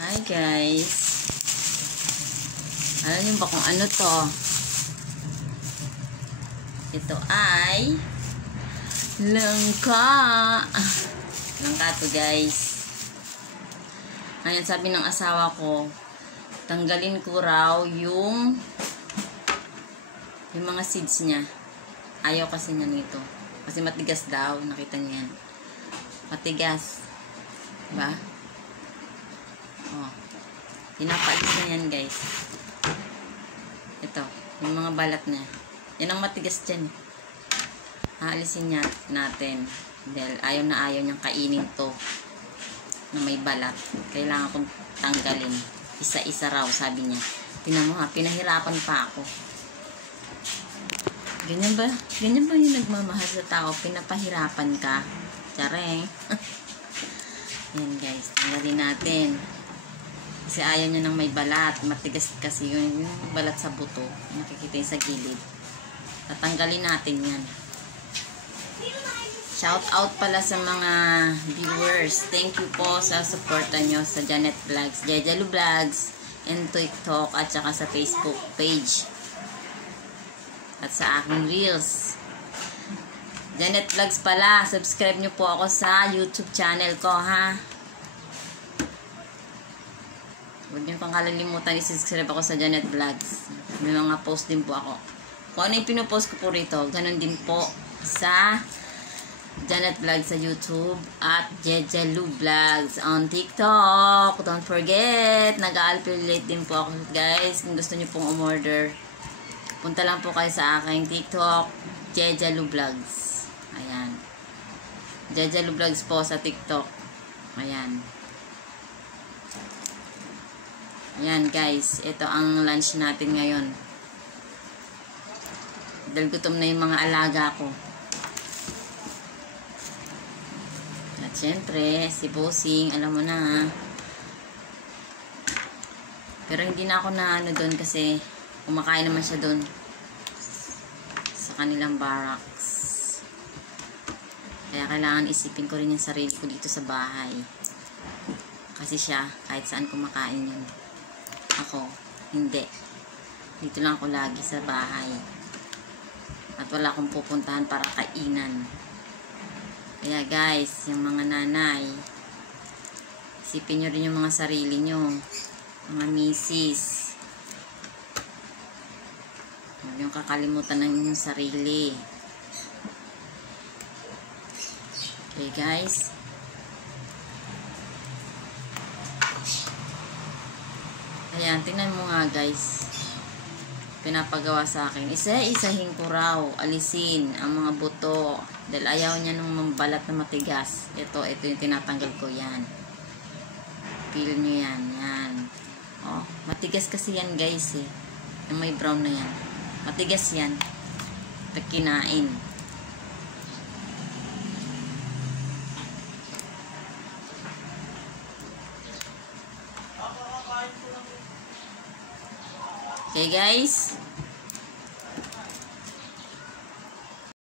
Hi guys. Alam niyo ba kung ano to? Ito ay langka. Langka to guys. Ngayon sabi ng asawa ko, tanggalin ko raw yung mga seeds niya. Ayaw kasi niya nito. Kasi matigas daw. Nakita niyo yan. Matigas. Diba? Oh. Pinapaalis na yan guys. Ito. Yung mga balat niya. Yan ang matigas dyan. Haalisin niya natin. Dahil ayaw na ayaw niyang kainin to na may balat. Kailangan kong tanggalin. Isa-isa raw sabi niya. Tingnan mo ha. Pinahirapan pa ako. Ganyan ba? Ganyan ba yung nagmamahal sa tao? Pinapahirapan ka. Tsareng. Yan guys. Tanggalin natin. Kasi ayaw niya ng may balat. Matigas kasi yung balat sa buto. Nakikita yung sa gilid. Tatanggalin natin yan. Shout out pala sa mga viewers. Thank you po sa suporta nyo sa Janet Vlogs, Jejalu Vlogs, and TikTok at saka sa Facebook page. At sa aking reels. Janet Vlogs pala. Subscribe nyo po ako sa YouTube channel ko ha. Huwag nyo pang kalalimutan i-subscribe ako sa Janet Vlogs. May mga post din po ako. Kung ano yung pinupost ko po rito, ganun din po sa Janet Vlogs sa YouTube at Jejalu Vlogs on TikTok. Don't forget, nag-affiliate din po ako guys. Kung gusto nyo pong umorder, punta lang po kayo sa aking TikTok, Jejalu Vlogs. Ayan. Jejalu Vlogs po sa TikTok. Ayan. Ayan guys, ito ang lunch natin ngayon. Dahil gutom na yung mga alaga ko. At syempre, si Bossing, alam mo na ha. Pero hindi na ako na ano doon kasi kumakain naman siya doon sa kanilang barracks. Kaya kailangan isipin ko rin yung sarili ko dito sa bahay. Kasi siya, kahit saan kumakain yun. Ako, hindi. Dito lang ako lagi sa bahay. At wala akong pupuntahan para kainan. Kaya guys, yung mga nanay, isipin nyo rin yung mga sarili nyo. Mga misis. Huwag yung kakalimutan ng inyong sarili. Okay guys. Ayan, tingnan mo nga guys. Pinapagawa sa akin. Isa-isahin ko raw. Alisin ang mga buto. Dahil ayaw niya nung mambalat na matigas. Ito yung tinatanggal ko yan. Peel nyo yan. Yan. Oh, matigas kasi yan guys eh. Yung may brown na yan. Matigas yan. Pag kinain. Okay guys.